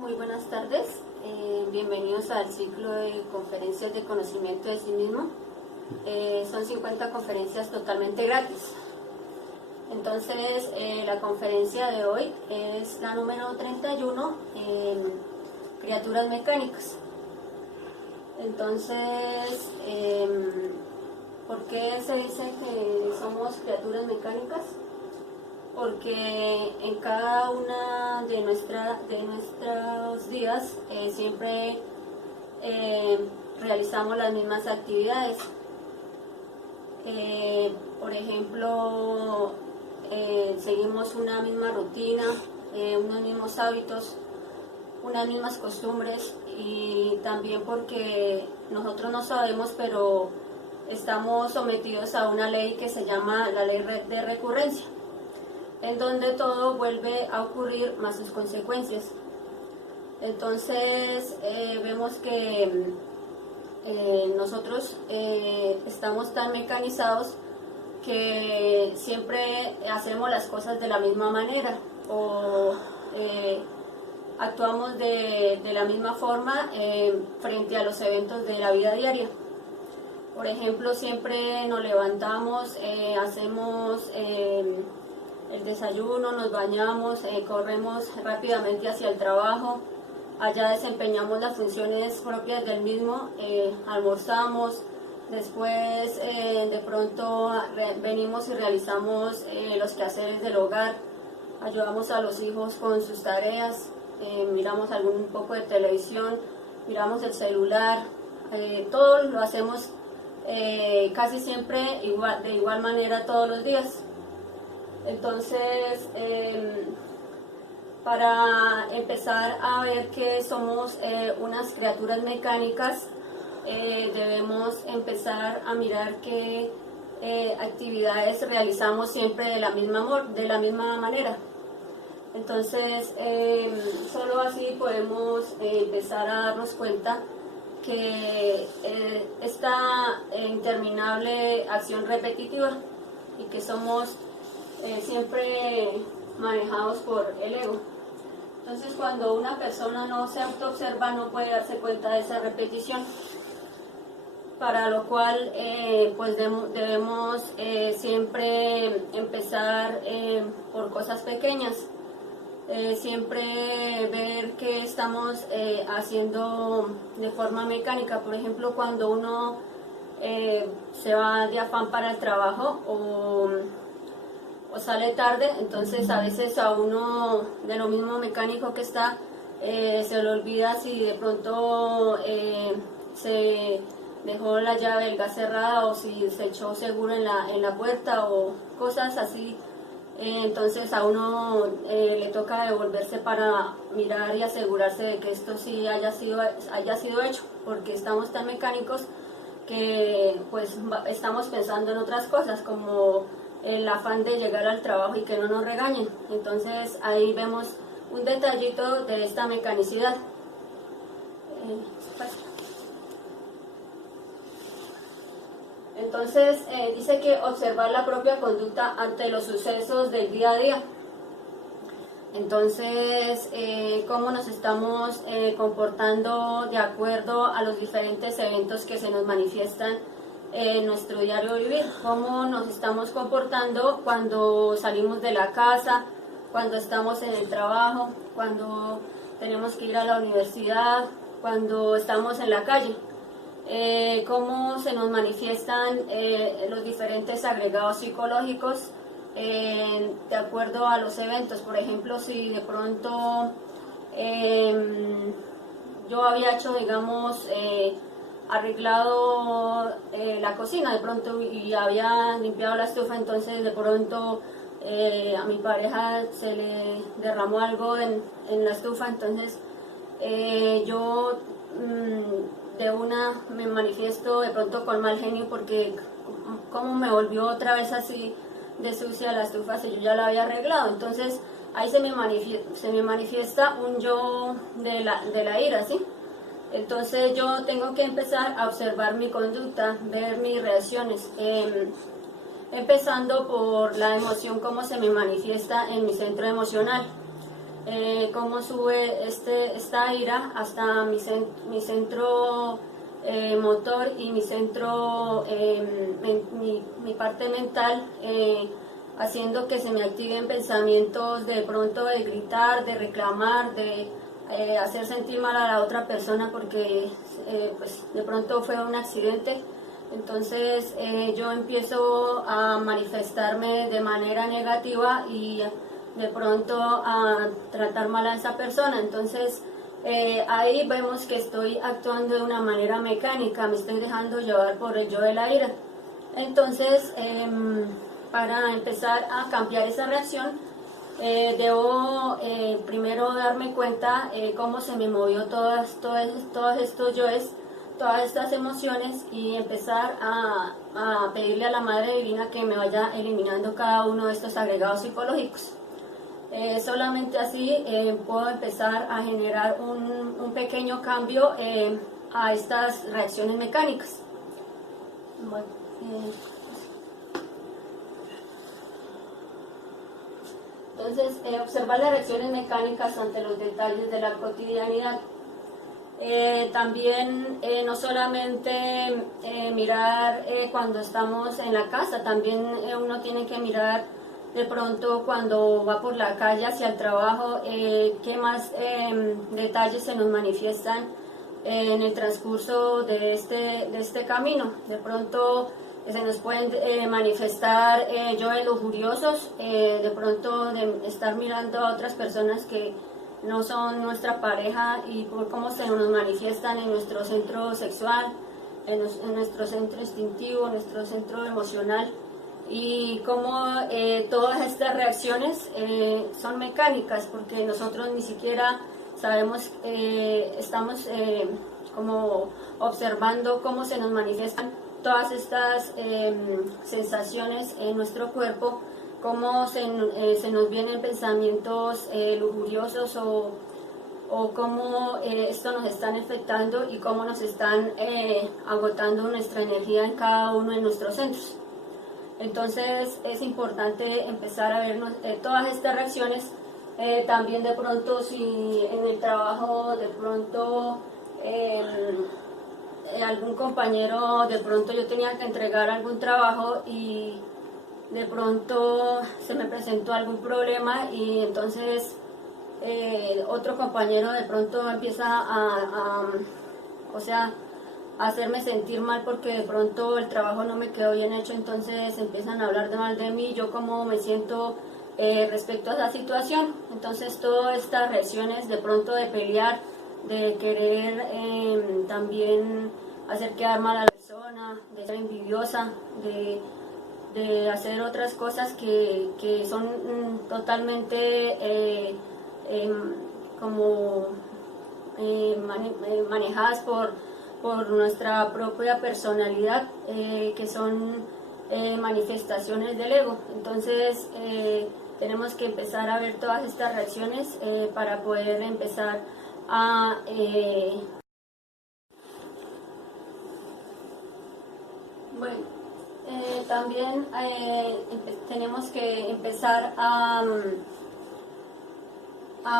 Muy buenas tardes, bienvenidos al ciclo de conferencias de conocimiento de sí mismo. Son 50 conferencias totalmente gratis. Entonces, la conferencia de hoy es la número 31, criaturas mecánicas. Entonces, ¿por qué se dice que somos criaturas mecánicas? Porque en cada una de nuestros días siempre realizamos las mismas actividades. Por ejemplo, seguimos una misma rutina, unos mismos hábitos, unas mismas costumbres, y también porque nosotros no sabemos, pero estamos sometidos a una ley que se llama la ley de recurrencia, en donde todo vuelve a ocurrir más sus consecuencias. Entonces vemos que nosotros estamos tan mecanizados que siempre hacemos las cosas de la misma manera o actuamos de la misma forma frente a los eventos de la vida diaria. Por ejemplo, siempre nos levantamos, hacemos el desayuno, nos bañamos, corremos rápidamente hacia el trabajo, allá desempeñamos las funciones propias del mismo, almorzamos, después de pronto venimos y realizamos los quehaceres del hogar, ayudamos a los hijos con sus tareas, miramos un poco de televisión, miramos el celular, todo lo hacemos casi siempre de igual manera todos los días. Entonces, para empezar a ver que somos unas criaturas mecánicas, debemos empezar a mirar qué actividades realizamos siempre de la misma manera. Entonces, solo así podemos empezar a darnos cuenta que esta interminable acción repetitiva y que somos siempre manejados por el ego. Entonces, cuando una persona no se autoobserva, no puede darse cuenta de esa repetición, para lo cual pues debemos siempre empezar por cosas pequeñas, siempre ver qué estamos haciendo de forma mecánica. Por ejemplo, cuando uno se va de afán para el trabajo o sale tarde, entonces a veces a uno de lo mismo mecánico que está, se le olvida si de pronto se dejó la llave del gas cerrada o si se echó seguro en la puerta o cosas así. Entonces a uno le toca devolverse para mirar y asegurarse de que esto sí haya sido hecho, porque estamos tan mecánicos que pues estamos pensando en otras cosas, como el afán de llegar al trabajo y que no nos regañen. Entonces ahí vemos un detallito de esta mecanicidad. Entonces dice que observar la propia conducta ante los sucesos del día a día. Entonces, cómo nos estamos comportando de acuerdo a los diferentes eventos que se nos manifiestan en nuestro diario vivir, cómo nos estamos comportando cuando salimos de la casa, cuando estamos en el trabajo, cuando tenemos que ir a la universidad, cuando estamos en la calle, cómo se nos manifiestan los diferentes agregados psicológicos de acuerdo a los eventos. Por ejemplo, si de pronto yo había hecho, digamos, arreglado la cocina de pronto y había limpiado la estufa, entonces de pronto a mi pareja se le derramó algo en la estufa, entonces yo de una me manifiesto de pronto con mal genio, porque como me volvió otra vez así de sucia la estufa si yo ya la había arreglado. Entonces ahí se me manifiesta un yo de la ira, ¿sí? Entonces yo tengo que empezar a observar mi conducta, ver mis reacciones, empezando por la emoción, cómo se me manifiesta en mi centro emocional. cómo sube esta ira hasta mi centro motor y mi centro, mi parte mental, haciendo que se me activen pensamientos de pronto de gritar, de reclamar, de hacer sentir mal a la otra persona porque pues de pronto fue un accidente. Entonces yo empiezo a manifestarme de manera negativa y de pronto a tratar mal a esa persona. Entonces ahí vemos que estoy actuando de una manera mecánica, me estoy dejando llevar por el yo de la ira. Entonces para empezar a cambiar esa reacción, debo primero darme cuenta cómo se me movió todos estos yoes, todas estas emociones, y empezar a pedirle a la Madre Divina que me vaya eliminando cada uno de estos agregados psicológicos. Solamente así puedo empezar a generar un pequeño cambio a estas reacciones mecánicas. Bueno, entonces, observar las reacciones mecánicas ante los detalles de la cotidianidad. También no solamente mirar cuando estamos en la casa, también uno tiene que mirar de pronto cuando va por la calle hacia el trabajo, qué más detalles se nos manifiestan en el transcurso de este camino. De pronto se nos pueden manifestar yoes lujuriosos, de pronto de estar mirando a otras personas que no son nuestra pareja, y por cómo se nos manifiestan en nuestro centro sexual, en nuestro centro instintivo, nuestro centro emocional, y cómo todas estas reacciones son mecánicas, porque nosotros ni siquiera sabemos, estamos como observando cómo se nos manifiestan todas estas sensaciones en nuestro cuerpo, cómo se nos vienen pensamientos lujuriosos, o cómo esto nos están afectando y cómo nos están agotando nuestra energía en cada uno de nuestros centros. Entonces es importante empezar a ver todas estas reacciones. También de pronto, si en el trabajo de pronto algún compañero, de pronto yo tenía que entregar algún trabajo y de pronto se me presentó algún problema, y entonces otro compañero de pronto empieza o sea, a hacerme sentir mal porque de pronto el trabajo no me quedó bien hecho. Entonces empiezan a hablar mal de mí, yo cómo me siento respecto a esa situación. Entonces todas estas reacciones de pronto de pelear, de querer también hacer quedar mal a la persona, de ser envidiosa, de hacer otras cosas que son totalmente como manejadas por nuestra propia personalidad, que son manifestaciones del ego. Entonces tenemos que empezar a ver todas estas reacciones para poder empezar a bueno, también tenemos que empezar a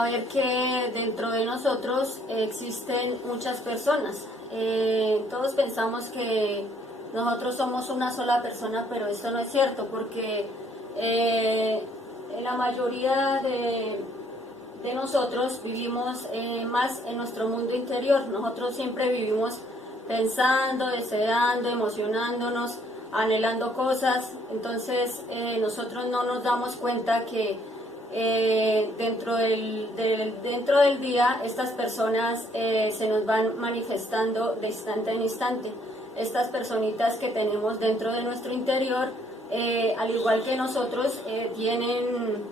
ver que dentro de nosotros existen muchas personas. Todos pensamos que nosotros somos una sola persona, pero eso no es cierto, porque la mayoría de nosotros vivimos más en nuestro mundo interior. Nosotros siempre vivimos pensando, deseando, emocionándonos, anhelando cosas. Entonces nosotros no nos damos cuenta que dentro del día estas personas se nos van manifestando de instante en instante. Estas personitas que tenemos dentro de nuestro interior, al igual que nosotros, tienen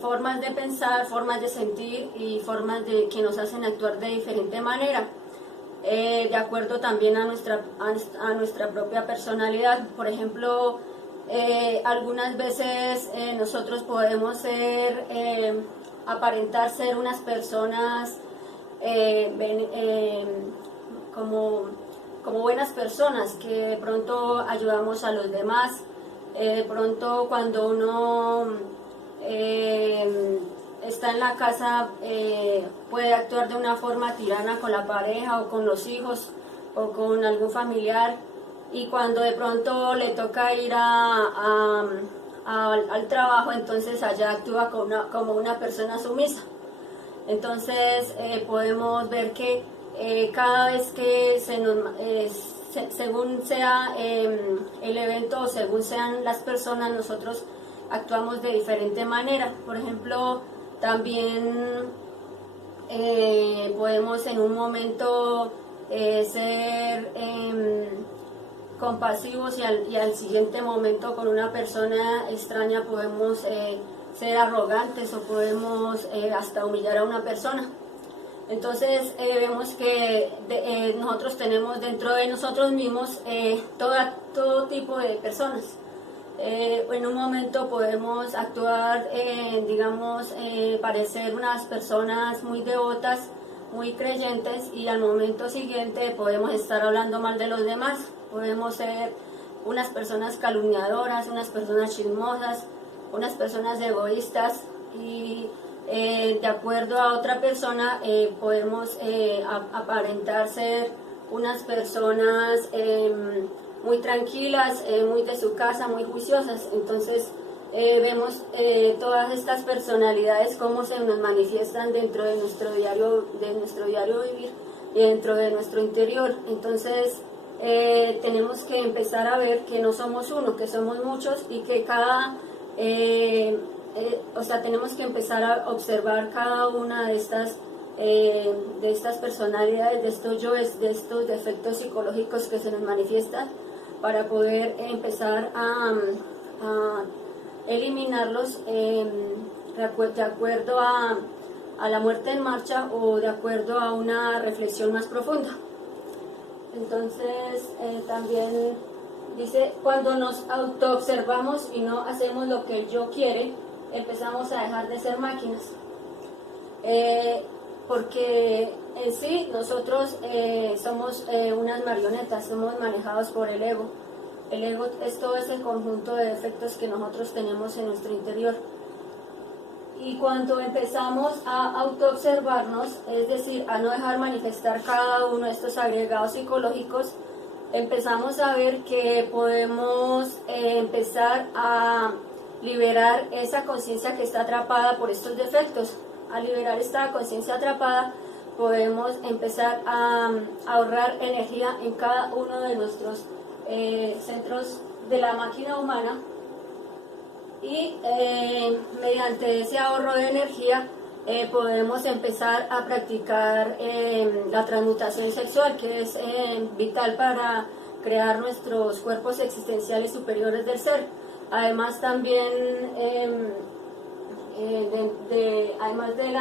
formas de pensar, formas de sentir y formas que nos hacen actuar de diferente manera, de acuerdo también a nuestra propia personalidad. Por ejemplo, algunas veces nosotros podemos aparentar ser unas personas como buenas personas, que de pronto ayudamos a los demás. De pronto cuando uno está en la casa, puede actuar de una forma tirana con la pareja o con los hijos o con algún familiar, y cuando de pronto le toca ir al trabajo, entonces allá actúa como una persona sumisa. Entonces podemos ver que cada vez que según sea el evento o según sean las personas, nosotros actuamos de diferente manera. Por ejemplo, también podemos en un momento ser compasivos, y al siguiente momento con una persona extraña podemos ser arrogantes, o podemos hasta humillar a una persona. Entonces vemos que nosotros tenemos dentro de nosotros mismos todo tipo de personas. En un momento podemos actuar, parecer unas personas muy devotas, muy creyentes, y al momento siguiente podemos estar hablando mal de los demás. Podemos ser unas personas calumniadoras, unas personas chismosas, unas personas egoístas, y de acuerdo a otra persona podemos aparentar ser unas personas muy tranquilas, muy de su casa, muy juiciosas. Entonces vemos todas estas personalidades cómo se nos manifiestan dentro de nuestro diario vivir y dentro de nuestro interior. Entonces tenemos que empezar a ver que no somos uno, que somos muchos, y que tenemos que empezar a observar cada una de estas personalidades, de estos yoes, de estos defectos psicológicos que se nos manifiestan, para poder empezar a eliminarlos de acuerdo a la muerte en marcha, o de acuerdo a una reflexión más profunda. Entonces también dice, cuando nos autoobservamos y no hacemos lo que el yo quiere, empezamos a dejar de ser máquinas, porque en sí nosotros somos unas marionetas, somos manejados por el ego. El ego es todo ese conjunto de defectos que nosotros tenemos en nuestro interior. Y cuando empezamos a autoobservarnos, es decir, a no dejar manifestar cada uno de estos agregados psicológicos, empezamos a ver que podemos empezar a liberar esa conciencia que está atrapada por estos defectos. Al liberar esta conciencia atrapada, podemos empezar a ahorrar energía en cada uno de nuestros centros de la máquina humana, y mediante ese ahorro de energía podemos empezar a practicar la transmutación sexual, que es vital para crear nuestros cuerpos existenciales superiores del ser. Además también además de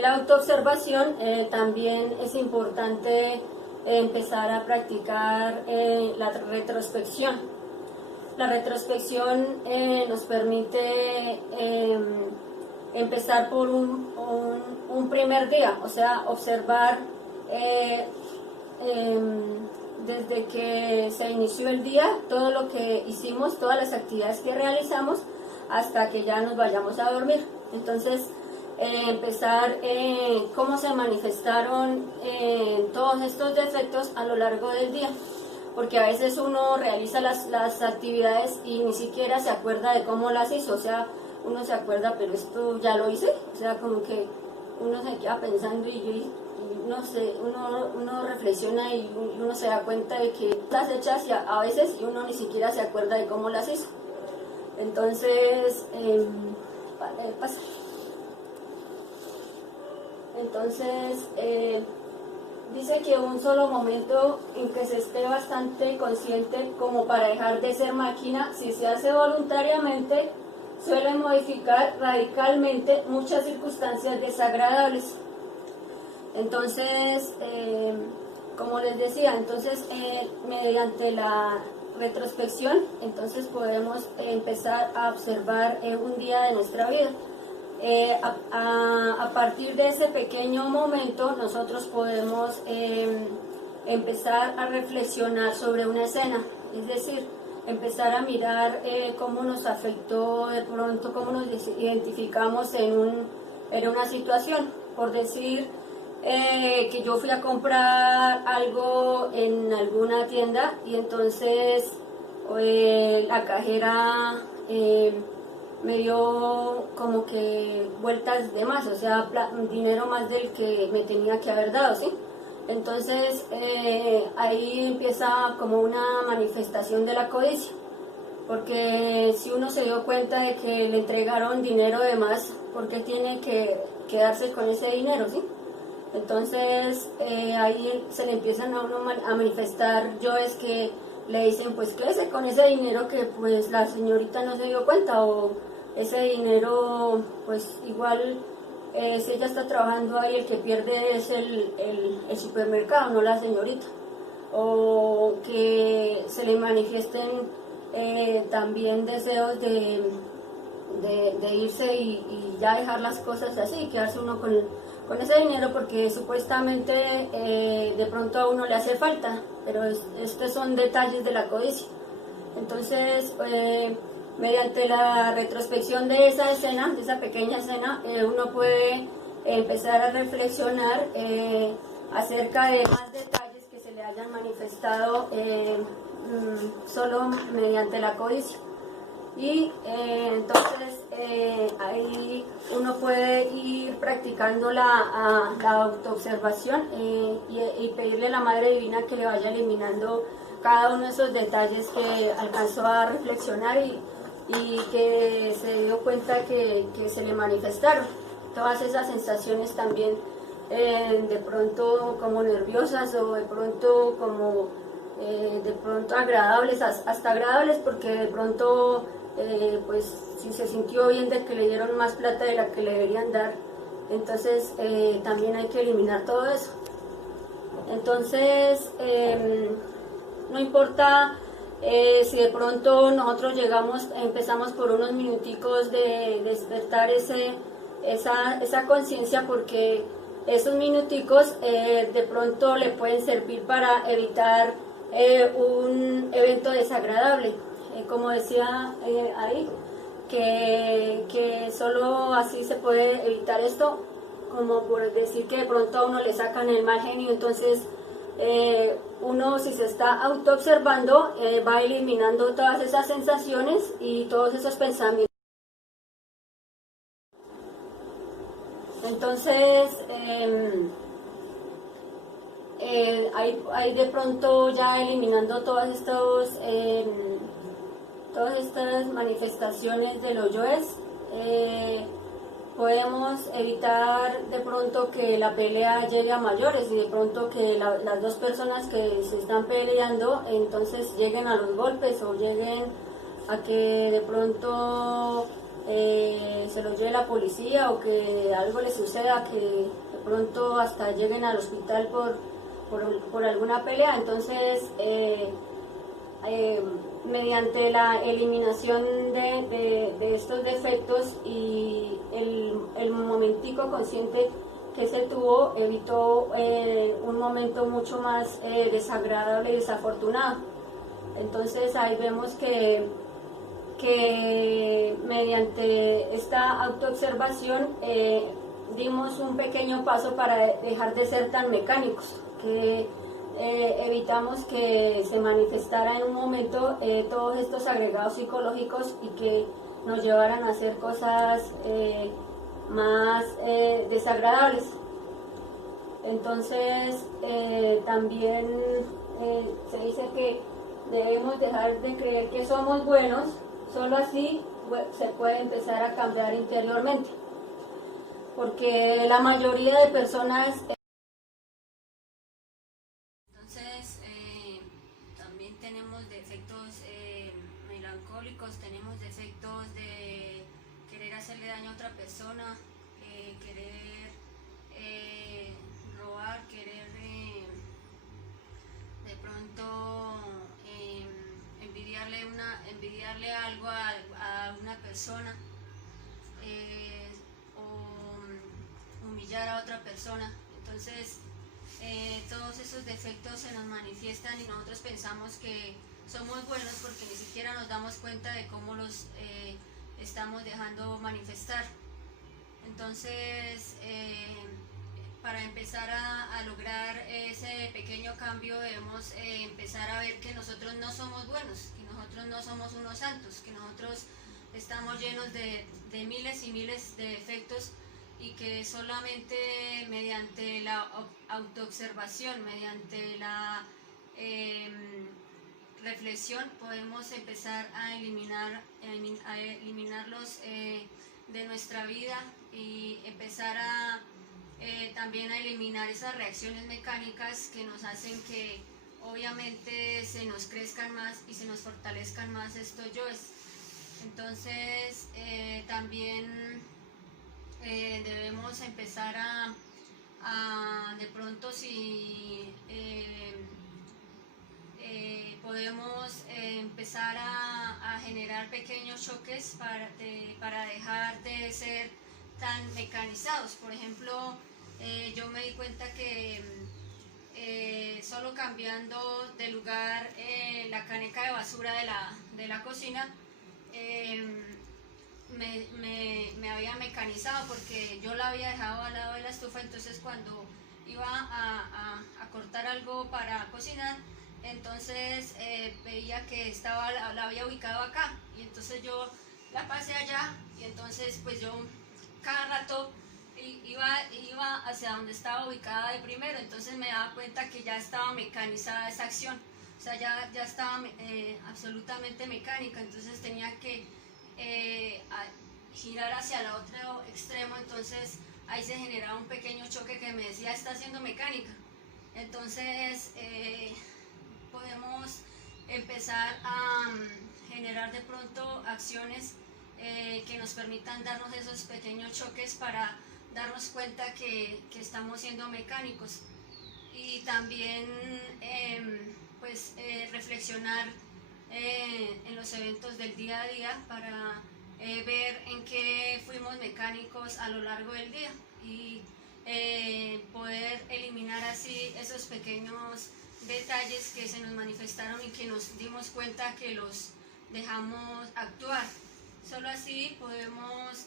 la autoobservación, también es importante empezar a practicar la retrospección. La retrospección nos permite empezar por un primer día, o sea, observar desde que se inició el día, todo lo que hicimos, todas las actividades que realizamos, hasta que ya nos vayamos a dormir. Entonces, empezar cómo se manifestaron todos estos defectos a lo largo del día, porque a veces uno realiza las actividades y ni siquiera se acuerda de cómo las hizo. O sea, uno se acuerda, pero esto ya lo hice. O sea, como que uno se queda pensando y no sé, uno reflexiona y uno se da cuenta de que las hechas a veces, y uno ni siquiera se acuerda de cómo las hizo. Entonces, pasa. Entonces, dice que un solo momento en que se esté bastante consciente como para dejar de ser máquina, si se hace voluntariamente, suele modificar radicalmente muchas circunstancias desagradables. Entonces, como les decía, mediante la retrospección, entonces podemos empezar a observar un día de nuestra vida. A partir de ese pequeño momento, nosotros podemos empezar a reflexionar sobre una escena. Es decir, empezar a mirar cómo nos afectó de pronto, cómo nos identificamos en una situación. Por decir que yo fui a comprar algo en alguna tienda y entonces la cajera me dio como que vueltas de más, o sea, dinero más del que me tenía que haber dado, ¿sí? Entonces ahí empieza como una manifestación de la codicia, porque si uno se dio cuenta de que le entregaron dinero de más, ¿por qué tiene que quedarse con ese dinero, sí? Entonces ahí se le empiezan a uno a manifestar, yo es que le dicen pues quédese con ese dinero que pues la señorita no se dio cuenta, o ese dinero pues igual si ella está trabajando ahí el que pierde es el supermercado, no la señorita. O que se le manifiesten también deseos de irse y ya dejar las cosas así, quedarse uno con ese dinero porque supuestamente de pronto a uno le hace falta, pero estos son detalles de la codicia. Entonces, mediante la retrospección de esa escena, de esa pequeña escena, uno puede empezar a reflexionar acerca de más detalles que se le hayan manifestado solo mediante la codicia. Y entonces ahí uno puede ir practicando la autoobservación y pedirle a la Madre Divina que le vaya eliminando cada uno de esos detalles que alcanzó a reflexionar y que se dio cuenta que se le manifestaron. Todas esas sensaciones también de pronto como nerviosas o de pronto como de pronto agradables, hasta agradables porque de pronto pues si se sintió bien de que le dieron más plata de la que le deberían dar, entonces también hay que eliminar todo eso. Entonces no importa si de pronto nosotros empezamos por unos minuticos de despertar esa conciencia, porque esos minuticos de pronto le pueden servir para evitar un evento desagradable. Como decía ahí, que solo así se puede evitar esto, como por decir que de pronto a uno le sacan el mal genio, entonces uno, si se está autoobservando, va eliminando todas esas sensaciones y todos esos pensamientos. Entonces ahí de pronto ya eliminando todas estas manifestaciones de los yoes, podemos evitar de pronto que la pelea llegue a mayores y de pronto que las dos personas que se están peleando entonces lleguen a los golpes o lleguen a que de pronto se los lleve la policía o que algo les suceda, que de pronto hasta lleguen al hospital por alguna pelea. Entonces mediante la eliminación de estos defectos y el momentico consciente que se tuvo, evitó un momento mucho más desagradable y desafortunado. Entonces ahí vemos que mediante esta autoobservación dimos un pequeño paso para dejar de ser tan mecánicos, que evitamos que se manifestara en un momento todos estos agregados psicológicos y que nos llevaran a hacer cosas más desagradables. Entonces también se dice que debemos dejar de creer que somos buenos, solo así se puede empezar a cambiar interiormente, porque la mayoría de personas también tenemos defectos melancólicos, tenemos defectos de querer hacerle daño a otra persona, querer robar, querer de pronto envidiarle algo a una persona, o humillar a otra persona. Entonces todos esos defectos se nos manifiestan y nosotros pensamos que somos buenos porque ni siquiera nos damos cuenta de cómo los estamos dejando manifestar. Entonces, para empezar a lograr ese pequeño cambio debemos empezar a ver que nosotros no somos buenos, que nosotros no somos unos santos, que nosotros estamos llenos de miles y miles de defectos y que solamente mediante la autoobservación, mediante la reflexión podemos empezar a eliminarlos de nuestra vida y empezar también a eliminar esas reacciones mecánicas que nos hacen que obviamente se nos crezcan más y se nos fortalezcan más estos yoes. Entonces también debemos empezar de pronto si podemos empezar a generar pequeños choques para dejar de ser tan mecanizados. Por ejemplo, yo me di cuenta que solo cambiando de lugar la caneca de basura de la cocina me había mecanizado porque yo la había dejado al lado de la estufa. Entonces cuando iba a cortar algo para cocinar, entonces veía que la había ubicado acá y entonces yo la pasé allá y entonces pues yo cada rato iba hacia donde estaba ubicada de primero. Entonces me daba cuenta que ya estaba mecanizada esa acción, o sea, ya estaba absolutamente mecánica. Entonces tenía que girar hacia el otro extremo. Entonces ahí se generaba un pequeño choque que me decía está siendo mecánica. Entonces podemos empezar a generar de pronto acciones que nos permitan darnos esos pequeños choques para darnos cuenta que estamos siendo mecánicos. Y también reflexionar en los eventos del día a día para ver en qué fuimos mecánicos a lo largo del día y poder eliminar así esos pequeños detalles que se nos manifestaron y que nos dimos cuenta que los dejamos actuar. Solo así podemos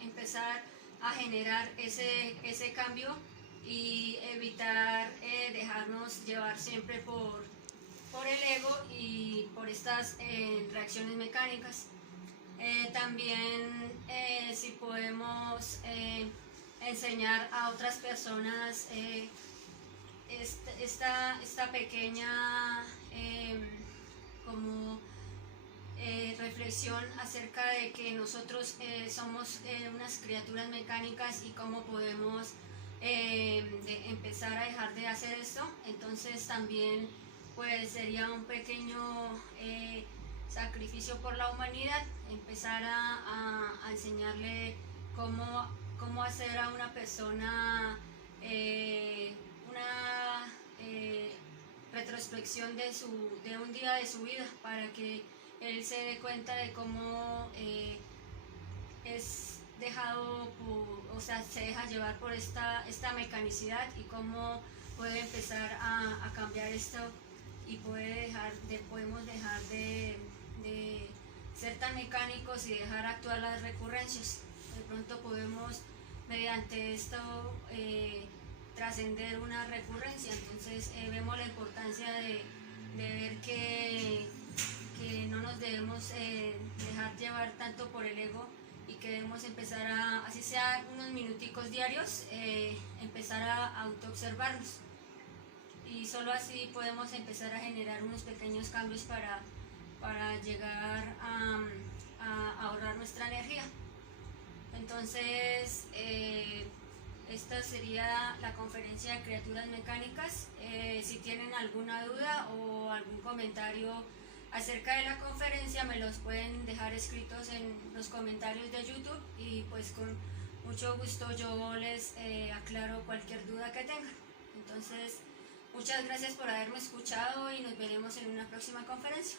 empezar a generar ese cambio y evitar dejarnos llevar siempre por el ego y por estas reacciones mecánicas. También si podemos enseñar a otras personas esta pequeña reflexión acerca de que nosotros somos unas criaturas mecánicas y cómo podemos empezar a dejar de hacer esto. Entonces también pues sería un pequeño sacrificio por la humanidad, empezar a enseñarle cómo hacer a una persona una retrospección de un día de su vida, para que él se dé cuenta de cómo es dejado se deja llevar por esta mecanicidad y cómo puede empezar a cambiar esto y podemos dejar de ser tan mecánicos y dejar actuar las recurrencias. De pronto podemos mediante esto trascender una recurrencia. Entonces vemos la importancia de ver que no nos debemos dejar llevar tanto por el ego y que debemos empezar así sea unos minuticos diarios, empezar a autoobservarnos. Y solo así podemos empezar a generar unos pequeños cambios para llegar a ahorrar nuestra energía. Entonces, esta sería la conferencia de criaturas mecánicas. Si tienen alguna duda o algún comentario acerca de la conferencia, me los pueden dejar escritos en los comentarios de YouTube y pues con mucho gusto yo les aclaro cualquier duda que tengan. Entonces, muchas gracias por haberme escuchado y nos veremos en una próxima conferencia.